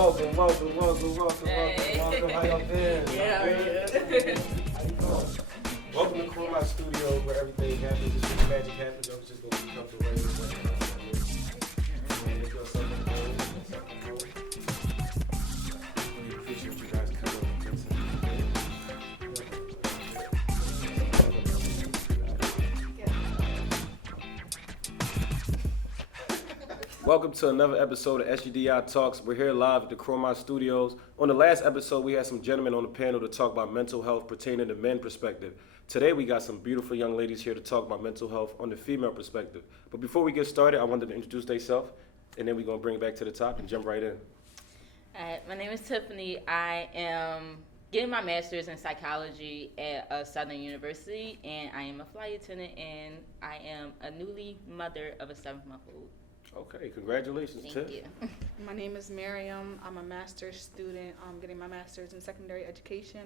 Welcome. Hey. How y'all been? Yeah, How you doing? Welcome to Chroma Studios, where everything happens. Just when magic happens, I'm just gonna be comfortable right here. Make yourself at home. Really appreciate you guys coming. Welcome to another episode of SGDITALKS. We're here live at the Chroma Studios. On the last episode, we had some gentlemen on the panel to talk about mental health pertaining to men perspective. Today, we got some beautiful young ladies here to talk about mental health on the female perspective. But before we get started, I wanted to introduce themselves, and then we're going to bring it back to the top and jump right in. My name is Tiffany. I am getting my master's in psychology at Southern University, and I am a flight attendant, and I am a newly mother of a 7-month-old. Okay, congratulations, Tiff. Thank you. My name is Miriam. I'm a master's student. I'm getting my master's in secondary education,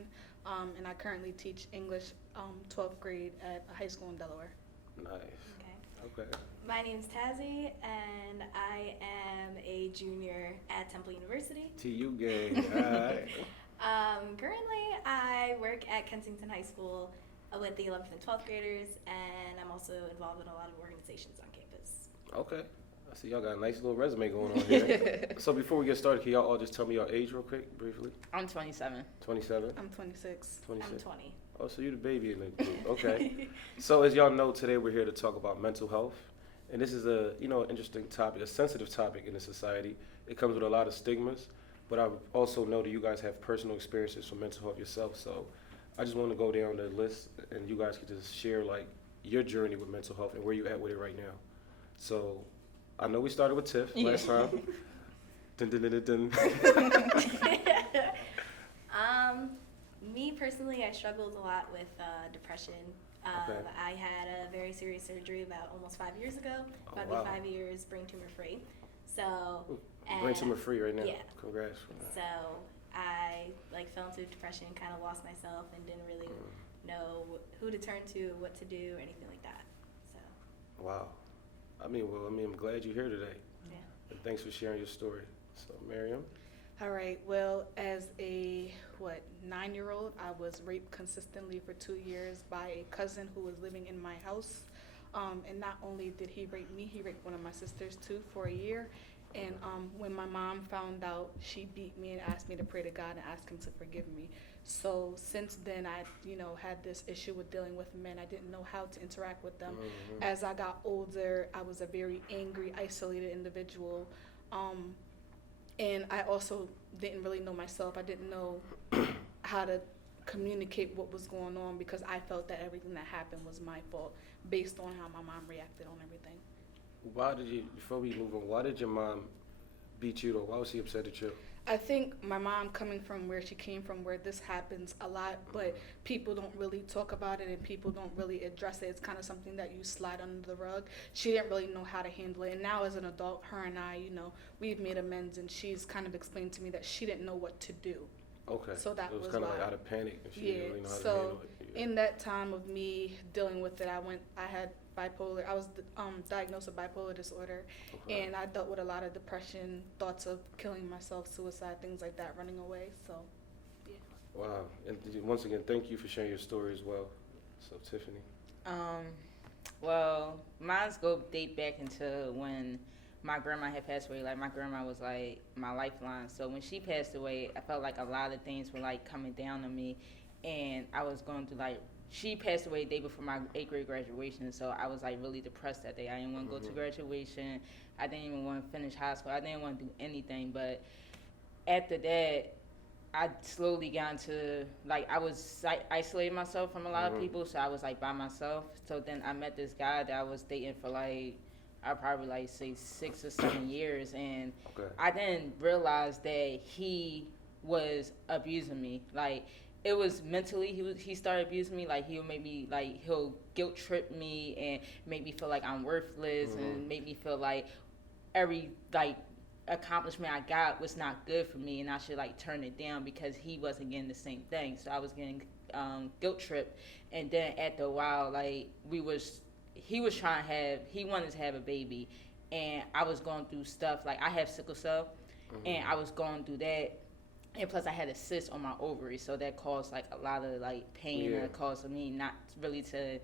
and I currently teach English 12th grade at a high school in Delaware. Nice. Okay. My name's Tazzy, and I am a junior at Temple University. TU gang. All right. Currently, I work at Kensington High School with the 11th and 12th graders, and I'm also involved in a lot of organizations on campus. Okay. I see y'all got a nice little resume going on here. So before we get started, can y'all all just tell me your age real quick, briefly? I'm 27. 27? I'm 26. 26? I'm 20. Oh, so you're the baby in the group. Okay. So as y'all know, today we're here to talk about mental health. And this is a, interesting topic, a sensitive topic in the society. It comes with a lot of stigmas. But I also know that you guys have personal experiences from mental health yourself. So I just want to go down the list and you guys can just share like your journey with mental health and where you at with it right now. So I know we started with Tiff last time. Dun, dun, dun, dun, dun. Me personally, I struggled a lot with depression. Okay. I had a very serious surgery about almost 5 years ago. Oh, About wow. 5 years, brain tumor free. So, Brain tumor free right now. Yeah. Congrats. So I fell into depression, kind of lost myself, and didn't really know who to turn to, what to do, or anything like that. So. Wow. I'm glad you're here today. Yeah. And thanks for sharing your story. So, Miriam? All right. Well, as a 9-year-old, I was raped consistently for 2 years by a cousin who was living in my house. And not only did he rape me, he raped one of my sisters too for a year. And when my mom found out, she beat me and asked me to pray to God and ask him to forgive me. So since then, I, had this issue with dealing with men. I didn't know how to interact with them. Mm-hmm. As I got older, I was a very angry, isolated individual. And I also didn't really know myself. I didn't know how to communicate what was going on because I felt that everything that happened was my fault based on how my mom reacted on everything. Before we move on, why did your mom beat you though? Why was she upset at you? I think my mom coming from where she came from, where this happens a lot, but people don't really talk about it and people don't really address it. It's kind of something that you slide under the rug. She didn't really know how to handle it. And now as an adult, her and I, we've made amends and she's kind of explained to me that she didn't know what to do. Okay. So that it was was kind of why. like out of panic and she Yeah, didn't really know how to so handle it. Yeah. in that time of me dealing with it, I had bipolar. I was diagnosed with bipolar disorder, Okay. and I dealt with a lot of depression, thoughts of killing myself, suicide, things like that, running away. So, yeah. Wow. And once again, thank you for sharing your story as well. So, Tiffany. Well, mine's date back into when my grandma had passed away. Like, my grandma was like my lifeline. So when she passed away, I felt like a lot of things were like coming down on me, and I was going through she passed away the day before my 8th grade graduation, so I was like really depressed that day. I didn't want to go to graduation. I didn't even want to finish high school. I didn't want to do anything. But after that, I slowly got into I was isolating myself from a lot of people, so I was by myself. So then I met this guy that I was dating for I probably say 6 or 7 years, and Okay. I didn't realize that he was abusing me. It was mentally, he started abusing me. He'll make me, he'll guilt trip me and make me feel like I'm worthless and make me feel like every, accomplishment I got was not good for me and I should, turn it down because he wasn't getting the same thing. So I was getting guilt tripped. And then after a while, he wanted to have a baby and I was going through stuff. I have sickle cell. and I was going through that. And plus, I had a cyst on my ovary, so that caused like a lot of like pain. Yeah. And it caused me not really to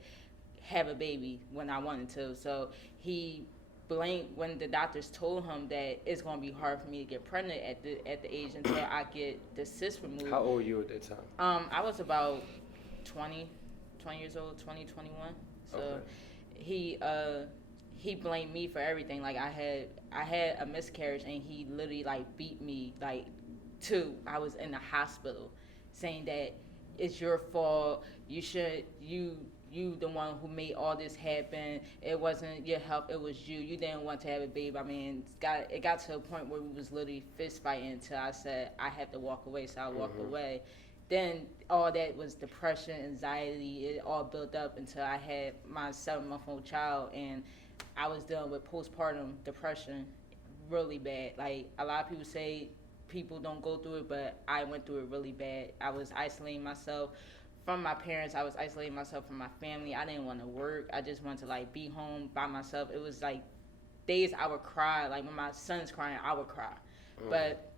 have a baby when I wanted to. So he blamed when the doctors told him that it's gonna be hard for me to get pregnant at the age until I get the cyst removed. How old were you at that time? I was about 20 years old, 20, 21. So Okay. he blamed me for everything. Like I had a miscarriage, and he literally like beat me like I was in the hospital, saying that it's your fault. You the one who made all this happen. It wasn't your help. It was you. You didn't want to have a baby. I mean, it got to a point where we was literally fist fighting until I said I have to walk away. So I walked away. Then all that was depression, anxiety. It all built up until I had my 7-month-old child, and I was dealing with postpartum depression really bad. Like a lot of people say people don't go through it, but I went through it really bad. I was isolating myself from my parents. I was isolating myself from my family. I didn't want to work. I just wanted to like be home by myself. It was like days I would cry. Like when my son's crying, I would cry. But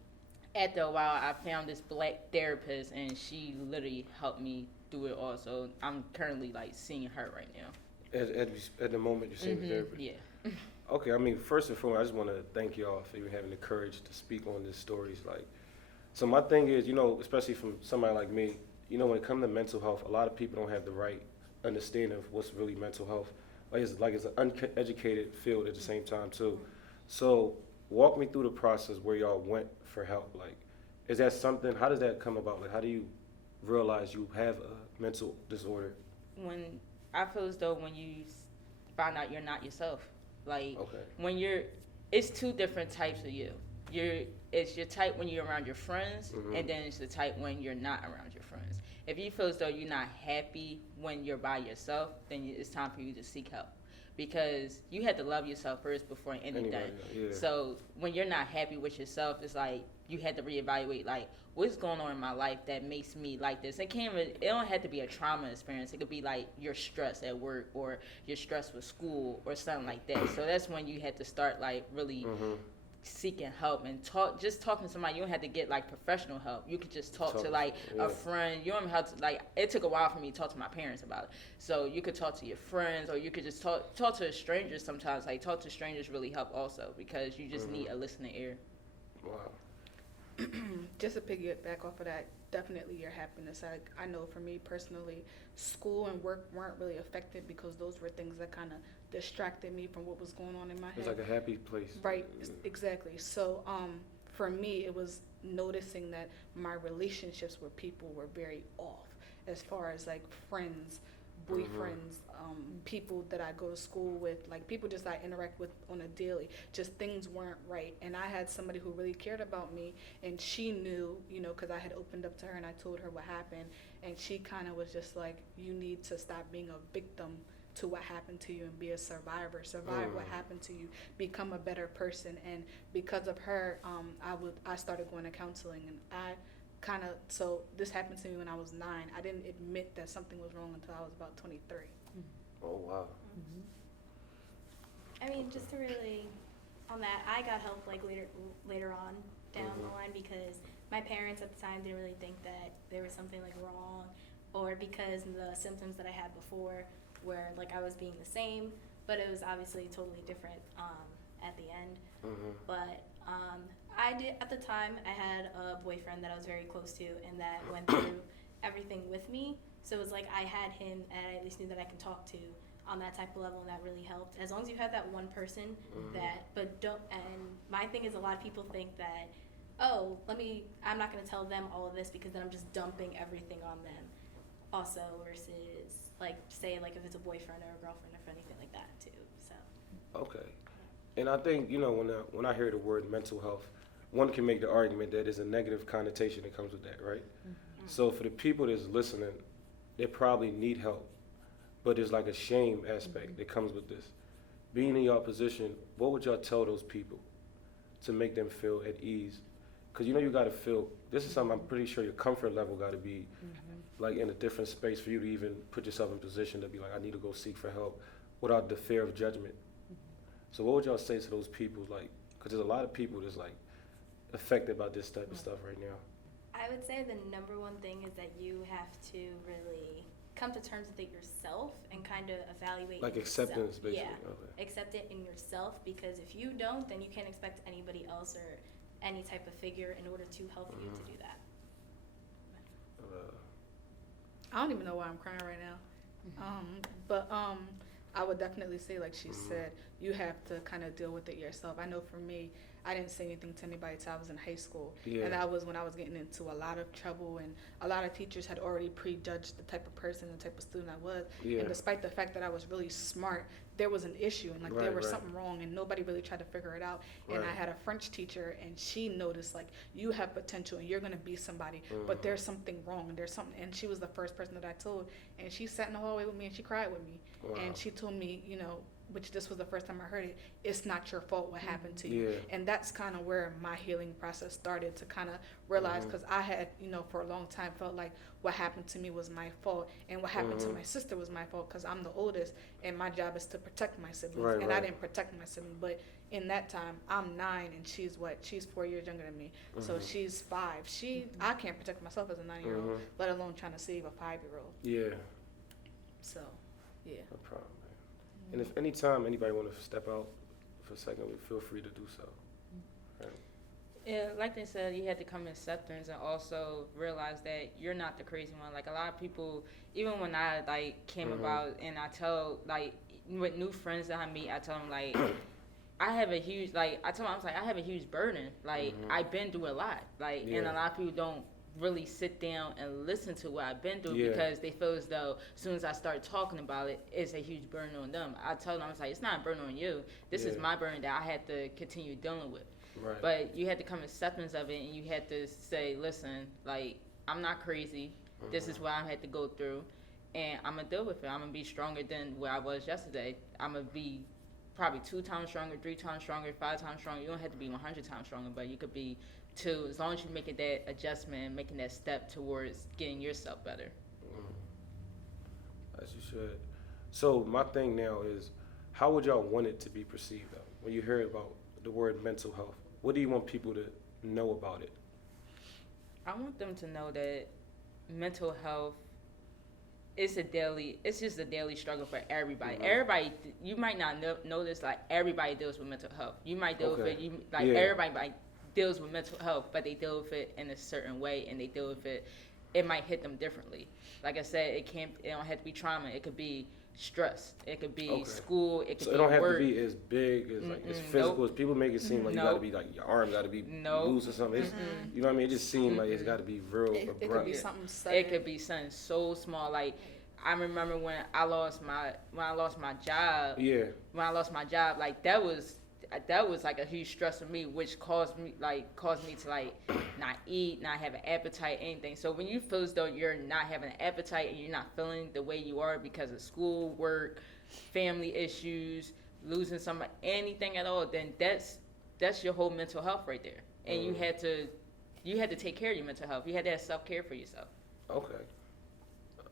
after a while, I found this black therapist, and she literally helped me through it all. So I'm currently like seeing her right now. At the moment you're seeing the therapist? Yeah. Okay, I mean, first and foremost, I just want to thank y'all for even having the courage to speak on these stories. Like, so my thing is, especially from somebody like me, when it comes to mental health, a lot of people don't have the right understanding of what's really mental health. Like it's an uneducated field at the same time too. So walk me through the process where y'all went for help. Like, is that something? How does that come about? Like, how do you realize you have a mental disorder? When I feel as though when you find out you're not yourself. Like Okay. it's two different types of you. It's your type when you're around your friends, and then it's the type when you're not around your friends. If you feel as though you're not happy when you're by yourself, then it's time for you to seek help, because you have to love yourself first before anything. Yeah. So when you're not happy with yourself, it's like you had to reevaluate like what's going on in my life that makes me like this. It don't have to be a trauma experience. It could be like you're stressed at work, or you're stressed with school, or something like that. So that's when you had to start like really seeking help and talking to somebody. You don't have to get like professional help. You could just talk to like a friend. You don't have to like. It took a while for me to talk to my parents about it. So you could talk to your friends, or you could just talk to strangers. Sometimes like talk to strangers really help also, because you just need a listening ear. Wow. Just to piggyback off of that, definitely your happiness. I know for me personally, school and work weren't really affected because those were things that kind of distracted me from what was going on in my head. It's like a happy place. Right, exactly. So for me, it was noticing that my relationships with people were very off, as far as like friends, boyfriends, people that I go to school with, like people just I interact with on a daily, just things weren't right. And I had somebody who really cared about me, and she knew, because I had opened up to her and I told her what happened, and she kind of was just like, you need to stop being a victim to what happened to you and be a survivor. Survive what happened to you, become a better person. And because of her, I started going to counseling, and so this happened to me when I was 9. I didn't admit that something was wrong until I was about 23. Oh, wow. I mean, just to really, on that, I got help like later on down the line, because my parents at the time didn't really think that there was something like wrong, or because the symptoms that I had before where like I was being the same, but it was obviously totally different at the end. But I did, at the time, I had a boyfriend that I was very close to and that went through everything with me. So it was like I had him, and I at least knew that I can talk to on that type of level, and that really helped. As long as you have that one person and my thing is, a lot of people think that, I'm not going to tell them all of this because then I'm just dumping everything on them also, versus like say like if it's a boyfriend or a girlfriend or anything like that too. So Okay. And I think, when I hear the word mental health, one can make the argument that there's a negative connotation that comes with that, right? So for the people that's listening, they probably need help, but there's like a shame aspect that comes with this. Being in your position, what would y'all tell those people to make them feel at ease? Because you got to feel, this is something I'm pretty sure your comfort level got to be like in a different space for you to even put yourself in position to be like, I need to go seek for help without the fear of judgment. So what would y'all say to those people? Like, because there's a lot of people that's like, affected by this type of stuff right now? I would say the number one thing is that you have to really come to terms with it yourself and kind of evaluate Like yourself. acceptance, basically. Yeah, Okay. accept it in yourself, because if you don't, then you can't expect anybody else or any type of figure in order to help you to do that. I don't even know why I'm crying right now. But I would definitely say, like she said, you have to kind of deal with it yourself. I know for me, I didn't say anything to anybody till I was in high school. Yeah. And that was when I was getting into a lot of trouble, and a lot of teachers had already prejudged the type of person and the type of student I was. Yeah. And despite the fact that I was really smart, there was an issue, and like there Right, was right. something wrong, and nobody really tried to figure it out. And Right. I had a French teacher, and she noticed, like, you have potential and you're gonna be somebody, but there's something wrong, and there's something. And she was the first person that I told, and she sat in the hallway with me and she cried with me. Wow. And she told me, you know, which this was the first time I heard it, it's not your fault what happened to you. Yeah. And that's kind of where my healing process started, to kind of realize, because I had, you know, for a long time felt like what happened to me was my fault, and what happened to my sister was my fault, because I'm the oldest and my job is to protect my siblings. Right, and right. I didn't protect my sibling, but in that time I'm 9 and she's 4 years younger than me. So she's 5. I can't protect myself as a 9-year-old, let alone trying to save a 5-year-old. Yeah. So yeah. No problem, man. And if anytime anybody want to step out for a second, feel free to do so. Right. Yeah, like they said, you had to come to acceptance and also realize that you're not the crazy one. Like, a lot of people, even when I like came about, and I tell, like, with new friends that I meet, I tell them, like, I have a huge, like, I tell them, I was like, I have a huge burden. Like, I've been through a lot. Like, and a lot of people don't really sit down and listen to what I've been through because they feel as though as soon as I start talking about it, it's a huge burden on them. I tell them, I was like, it's not a burden on you. This is my burden that I had to continue dealing with. Right. But you had to come to acceptance of it, and you had to say, listen, like, I'm not crazy. This is what I had to go through, and I'm going to deal with it. I'm going to be stronger than where I was yesterday. I'm going to be probably 2 times stronger, 3 times stronger, 5 times stronger. You don't have to be 100 times stronger, but you could be 2, as long as you're making that adjustment and making that step towards getting yourself better. As you should. So my thing now is, how would y'all want it to be perceived, though? When you hear about the word mental health, what do you want people to know about it? I want them to know that mental health it's just a daily struggle for everybody. Everybody, you might not know this, like, everybody deals with mental health. You might deal with it, everybody deals with mental health, but they deal with it in a certain way, and they deal with it, it might hit them differently. Like I said, it don't have to be trauma. It could be stress. It could be school. It could be it don't have work. to be as big as like as physical as people make it seem like. You gotta be like, your arm gotta be loose or something. It's, you know what I mean? It just seems like it's gotta be real It abrupt. could be something sudden. It could be something so small. Like, I remember when I lost my job. Yeah. When I lost my job, like, that was like a huge stress for me, which caused me to like not eat, not have an appetite, anything. So when you feel as though you're not having an appetite and you're not feeling the way you are because of school, work, family issues, losing anything at all, then that's your whole mental health right there. And you had to take care of your mental health. You had to have self-care for yourself. Okay.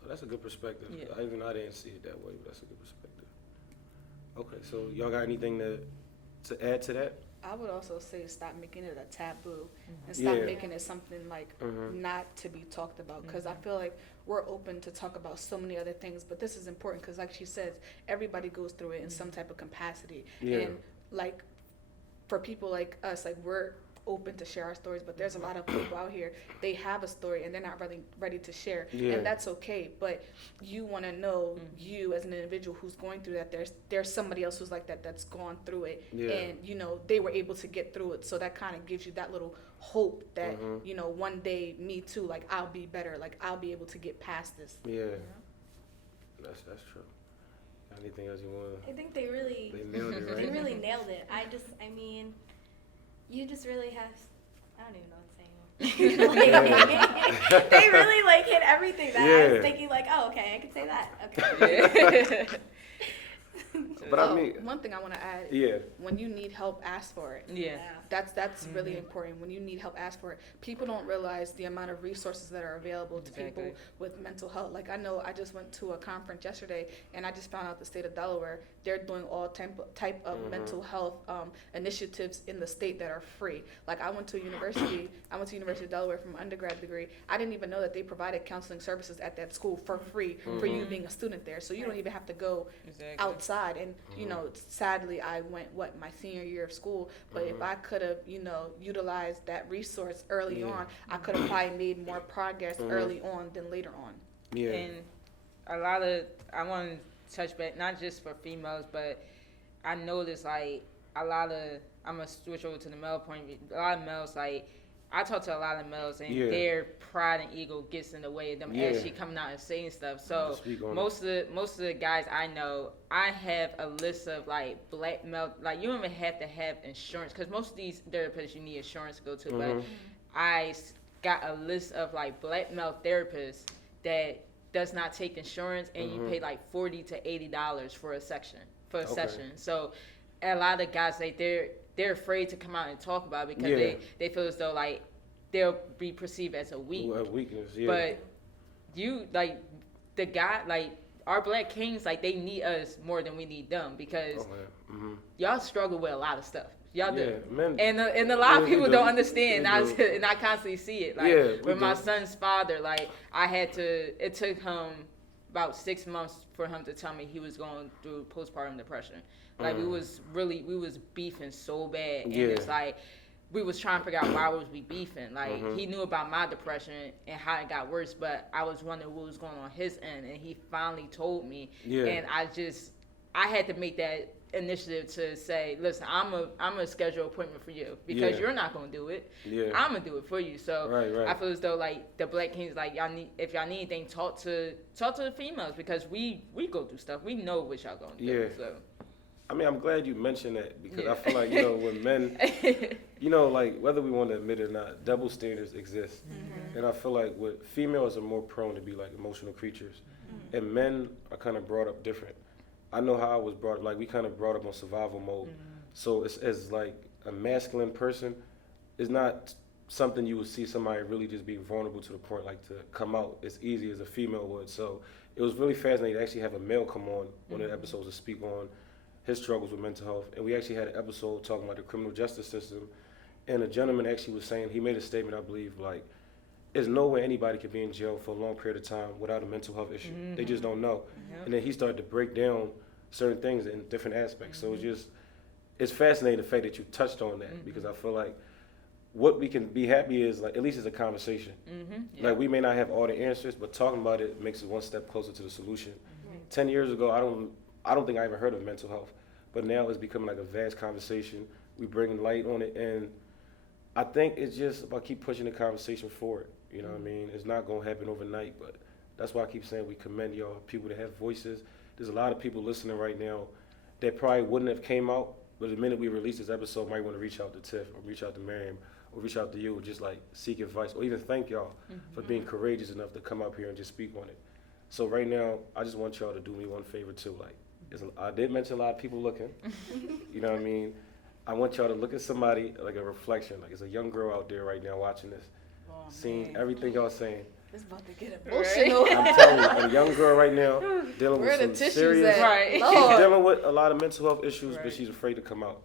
That's a good perspective. Yeah. I didn't see it that way, but that's a good perspective. Okay, so y'all got anything to add to that? I would also say stop making it a taboo and stop Yeah. making it something like not to be talked about, because I feel like we're open to talk about so many other things, but this is important because, like she says, everybody goes through it in some type of capacity. Yeah. And like for people like us, like we're open to share our stories, but there's a lot of people out here, they have a story and they're not really ready to share. Yeah. And that's okay, but you want to know, you as an individual who's going through that, there's somebody else who's like that's gone through it. Yeah. And you know, they were able to get through it, so that kind of gives you that little hope that you know, one day me too, like, I'll be better, like, I'll be able to get past this. Yeah. That's true. Anything else you want? I think they really nailed it, right? they really nailed it. I mean, you just really have, I don't even know what to say. They really like hit everything that I was thinking, like, oh, okay, I can say that. Okay. But I mean, one thing I want to add, yeah, when you need help, ask for it. Yeah. That's really important. When you need help, ask for it. People don't realize the amount of resources that are available to people with mental health. Like I know I just went to a conference yesterday, and I just found out the state of Delaware, they're doing all type of mental health initiatives in the state that are free. Like I went to University of Delaware for my undergrad degree. I didn't even know that they provided counseling services at that school for free for you being a student there. So you don't even have to go outside. And you know, sadly, I went my senior year of school. But if I could have, utilized that resource early on, I could have probably made more progress early on than later on. Yeah. And I want to touch back, not just for females, but I noticed like I'm going to switch over to the male point. A lot of males, like, I talk to a lot of males, and their pride and ego gets in the way of them actually coming out and saying stuff. So most of the guys I know, I have a list of like black male. Like you don't even have to have insurance, because most of these therapists you need insurance to go to. But I got a list of like black male therapists that does not take insurance, and you pay like $40 to $80 for a session. So a lot of guys, like they're afraid to come out and talk about it because they feel as though like they'll be perceived as a weakness. Yeah. But you, like, the guy, like, our black kings, like, they need us more than we need them, because y'all struggle with a lot of stuff. Y'all do. Men, and a lot of people don't understand, and I constantly see it. Like, with my son's father, like, it took him about 6 months for him to tell me he was going through postpartum depression. Like, we was beefing so bad, and it's like, we was trying to figure out why was we beefing. Like, he knew about my depression and how it got worse, but I was wondering what was going on his end, and he finally told me. And I had to make that initiative to say, listen, I'm a schedule appointment for you, because you're not gonna do it. I'm gonna do it for you. So I feel as though like the black kings, like, if y'all need anything, talk to the females, because we go through stuff. We know what y'all gonna do. So. I mean, I'm glad you mentioned that, because I feel like, when men, like, whether we want to admit it or not, double standards exist. And I feel like females are more prone to be like emotional creatures, and men are kind of brought up different. I know how I was brought up, like, we kind of brought up on survival mode. So it's as like a masculine person is not something you would see somebody really just be vulnerable to the point, like, to come out as easy as a female would. So it was really fascinating to actually have a male come on one of the episodes to speak on his struggles with mental health. And we actually had an episode talking about the criminal justice system, and a gentleman actually was saying, he made a statement, I believe, like, there's no way anybody could be in jail for a long period of time without a mental health issue. They just don't know. And then he started to break down certain things in different aspects. So it's fascinating the fact that you touched on that, because I feel like what we can be happy is, like, at least it's a conversation. Like, we may not have all the answers, but talking about it makes it one step closer to the solution. 10 years ago, I don't think I ever heard of mental health, but now it's becoming like a vast conversation. We bring light on it, and I think it's just about keep pushing the conversation forward. You know what I mean? It's not going to happen overnight, but that's why I keep saying we commend y'all, people that have voices. There's a lot of people listening right now that probably wouldn't have came out, but the minute we release this episode, might want to reach out to Tiff or reach out to Miriam or reach out to you, or just like seek advice, or even thank y'all for being courageous enough to come up here and just speak on it. So right now, I just want y'all to do me one favor too. Like, I did mention a lot of people looking. You know what I mean? I want y'all to look at somebody like a reflection. Like, it's a young girl out there right now watching this, seeing everything y'all saying. It's about to get emotional. I'm telling you, a young girl right now dealing with some serious. She's dealing with a lot of mental health issues, but she's afraid to come out.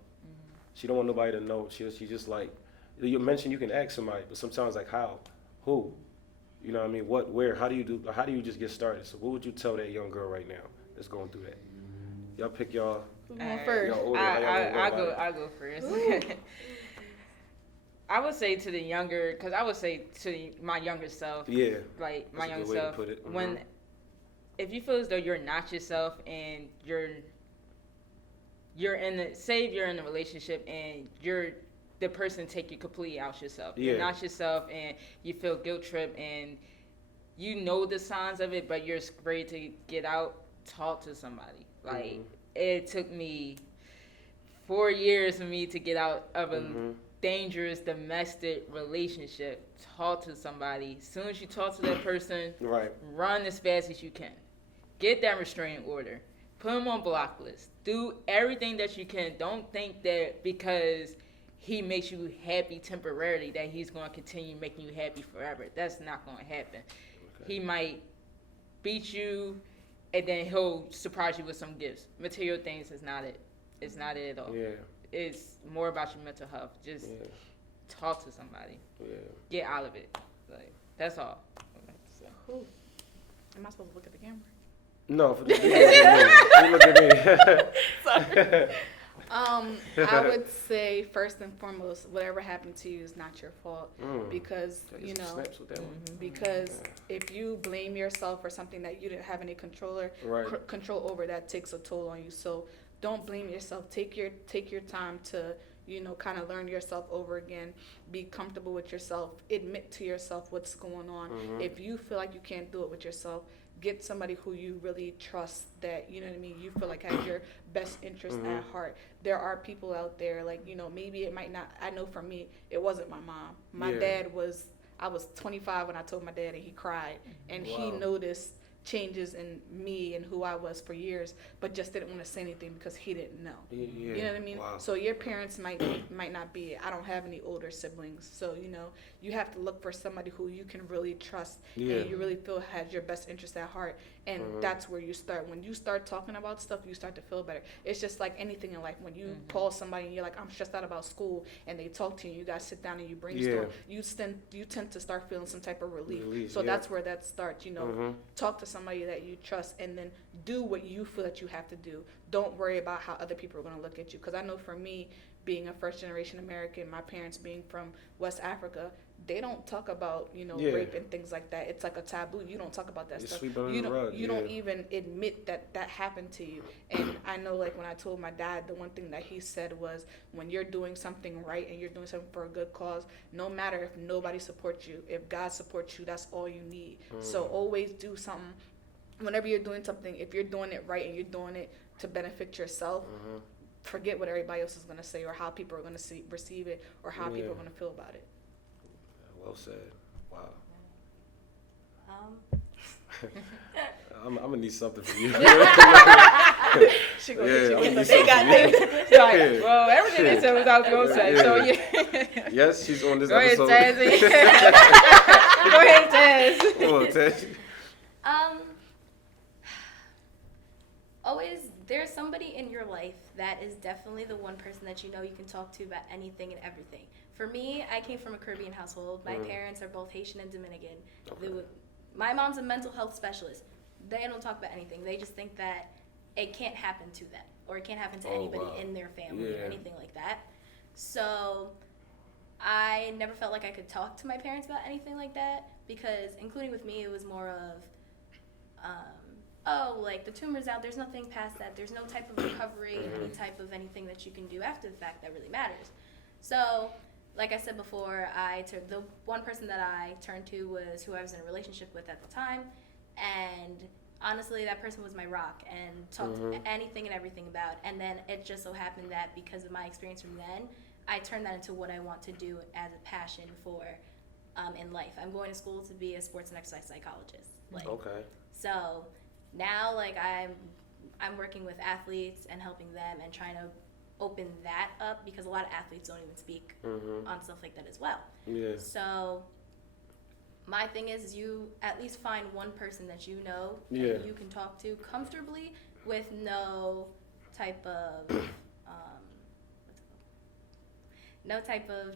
She don't want nobody to know. She just like, you mentioned you can ask somebody, but sometimes like how, who, you know what I mean? What, where, how do you just get started? So what would you tell that young girl right now that's going through that? Y'all pick y'all. Who's going first? I'll go first. I would say to the younger, because I would say to my younger self. Yeah. Like, my younger self. When, if you feel as though you're not yourself, and you're in a relationship, and the person take you completely out yourself. You're not yourself, and you feel guilt trip, and you know the signs of it, but you're afraid to get out. Talk to somebody. Like, it took me 4 years for me to get out of a dangerous domestic relationship. Talk to somebody. As soon as you talk to that person, run as fast as you can. Get that restraining order. Put him on block list. Do everything that you can. Don't think that because he makes you happy temporarily that he's going to continue making you happy forever. That's not going to happen. Okay. He might beat you, and then he'll surprise you with some gifts. Material things is not it. It's not it at all. Yeah. It's more about your mental health. Just talk to somebody. Yeah. Get out of it. Like, that's all. So. Who? Am I supposed to look at the camera? No, for the you look at me. Sorry. I would say first and foremost, whatever happened to you is not your fault because Gotta you get some know snaps with that one. because if you blame yourself for something that you didn't have any Right. control over, that takes a toll on you. So don't blame yourself. Take your time to kind of learn yourself over again. Be comfortable with yourself. Admit to yourself what's going on. If you feel like you can't do it with yourself, get somebody who you really trust that, you know what I mean, you feel like has your best interest at heart. There are people out there, like, maybe it might not, I know for me, it wasn't my mom. My dad I was 25 when I told my dad, and he cried. And he noticed changes in me and who I was for years, but just didn't want to say anything because he didn't know. Yeah. You know what I mean? Wow. So your parents might not be. I don't have any older siblings, so you have to look for somebody who you can really trust and you really feel has your best interest at heart. And that's where you start. When you start talking about stuff, you start to feel better. It's just like anything in life. When you call somebody and you're like, I'm stressed out about school, and they talk to you, you guys sit down and you brainstorm. You tend to start feeling some type of relief. So that's where that starts. Talk to somebody that you trust, and then do what you feel that you have to do. Don't worry about how other people are going to look at you. Because I know for me, being a first generation American, my parents being from West Africa, they don't talk about rape and things like that. It's like a taboo. You don't talk about that stuff. You don't even admit that happened to you. And I know, like, when I told my dad, the one thing that he said was, when you're doing something right and you're doing something for a good cause, no matter if nobody supports you, if God supports you, that's all you need. So always do something. Whenever you're doing something, if you're doing it right and you're doing it to benefit yourself, forget what everybody else is going to say or how people are going to receive it or how people are going to feel about it. Well said. Wow. Um, I'm gonna need something from you. She gonna get you. They got things. Right. Well, everything they said was I was going to say. So, yeah. Yes, she's on this Go ahead, episode. Tazzy. Go ahead, Taz. Come on, Taz. Always, there's somebody in your life that is definitely the one person that you can talk to about anything and everything. For me, I came from a Caribbean household. My parents are both Haitian and Dominican. Okay. My mom's a mental health specialist. They don't talk about anything. They just think that it can't happen to them or it can't happen to anybody in their family or anything like that. So I never felt like I could talk to my parents about anything like that because, including with me, it was more of, like, the tumor's out, there's nothing past that, there's no type of recovery, any type of anything that you can do after the fact that really matters. So, like I said before, the one person that I turned to was who I was in a relationship with at the time, and honestly, that person was my rock and talked anything and everything about. And then it just so happened that because of my experience from then, I turned that into what I want to do as a passion for in life. I'm going to school to be a sports and exercise psychologist. Okay. So now, like, I'm working with athletes and helping them and trying to open that up because a lot of athletes don't even speak on stuff like that as well. Yeah. So my thing is you at least find one person that you know that you can talk to comfortably with no type of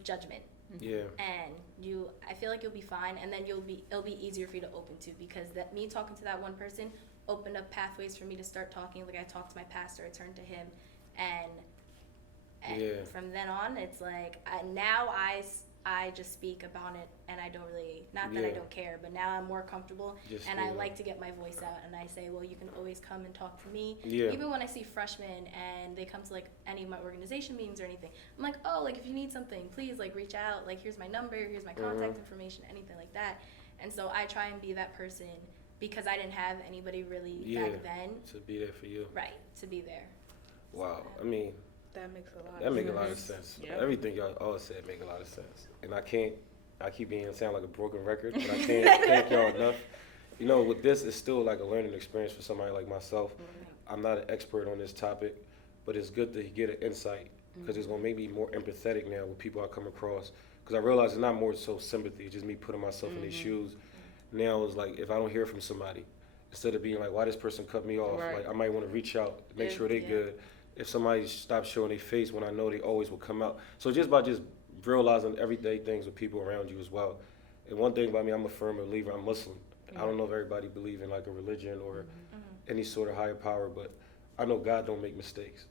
judgment. Yeah. And I feel like you'll be fine, and then it'll be easier for you to open to because me talking to that one person opened up pathways for me to start talking. Like, I talked to my pastor, I turned to him, and from then on, it's like I just speak about it, and I don't really, not that I don't care, but now I'm more comfortable, and I like to get my voice out, and I say, well, you can always come and talk to me. Even when I see freshmen and they come to, like, any of my organization meetings or anything, I'm like, oh, like, if you need something, please, like, reach out, like, here's my number, here's my contact information, anything like that. And so I try and be that person because I didn't have anybody really back then. To be there for you. Right, to be there. Wow. I mean, That makes a lot. that make a lot of sense. Yep. Everything y'all all said make a lot of sense. And I keep sound like a broken record, but I can't thank y'all enough. With this, it's still like a learning experience for somebody like myself. I'm not an expert on this topic, but it's good to get an insight because it's gonna make me more empathetic now with people I come across. Because I realize it's not more so sympathy, it's just me putting myself in their shoes. Now it's like if I don't hear from somebody, instead of being like, why this person cut me off, Right. like I might want to reach out, make sure they Yeah. good. If somebody stops showing their face when I know they always will come out. So just by just realizing everyday things with people around you as well. And one thing about me, I'm a firm believer, I'm Muslim. I don't know if everybody believe in like a religion or any sort of higher power, but I know God don't make mistakes.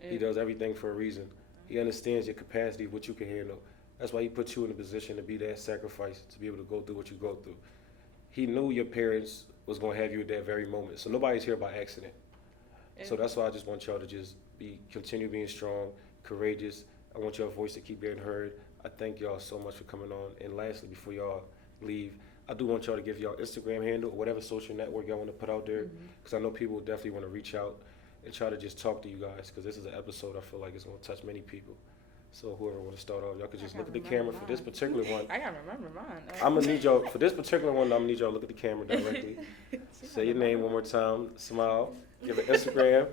He does everything for a reason. He understands your capacity, what you can handle. That's why he put you in a position to be that sacrifice, to be able to go through what you go through. He knew your parents was going to have you at that very moment. So nobody's here by accident. So that's why I just want y'all to just continue being strong, courageous. I want your voice to keep getting heard. I thank y'all so much for coming on. And lastly, before y'all leave, I do want y'all to give y'all Instagram handle or whatever social network y'all want to put out there, because I know people will definitely want to reach out and try to just talk to you guys, because this is an episode I feel like it's going to touch many people. So whoever want to start off, y'all could just look at the camera for this particular one. I gotta remember mine. I'm gonna need y'all for this particular one. I'm gonna need y'all to look at the camera directly. Say your name one more time. Smile. Give an Instagram.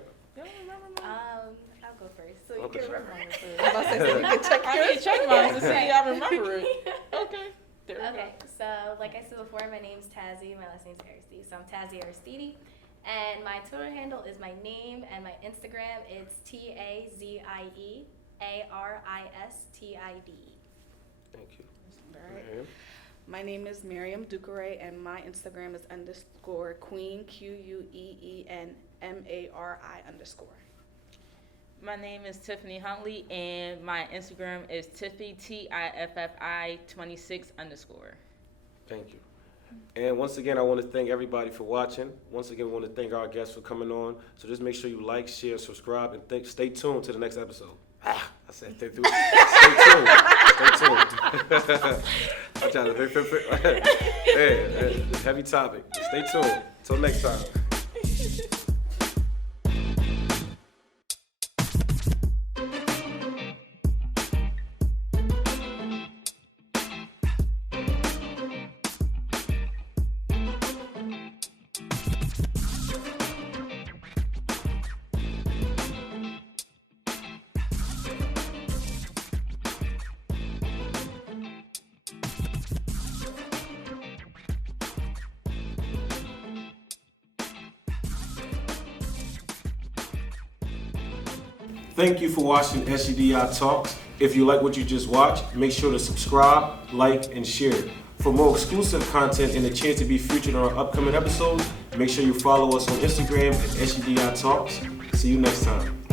I'll go first, so you Okay. can remember mine too. I'm about to say, so you can check I need to check mine to see I remember it. Okay. There we go. Okay, so like I said before, my name's Tazzy. My last name's Aristide, so I'm Tazzy Aristide. And my Twitter handle is my name, and my Instagram it's TAZIEARISTIDE. Thank you. All right. Ma'am. My name is Miriam Ducare, and my Instagram is _Queen QUEENMARI_. My name is Tiffany Huntley, and my Instagram is Tiffy TIFFI26_. Thank you. And once again, I want to thank everybody for watching. Once again, we want to thank our guests for coming on. So just make sure you like, share, subscribe, and stay tuned to the next episode. I said stay tuned. Stay tuned. I'm trying to yeah, heavy topic. Stay tuned. Till next time. Thank you for watching SGDI Talks. If you like what you just watched, make sure to subscribe, like, and share. For more exclusive content and a chance to be featured on our upcoming episodes, make sure you follow us on Instagram at SGDI Talks. See you next time.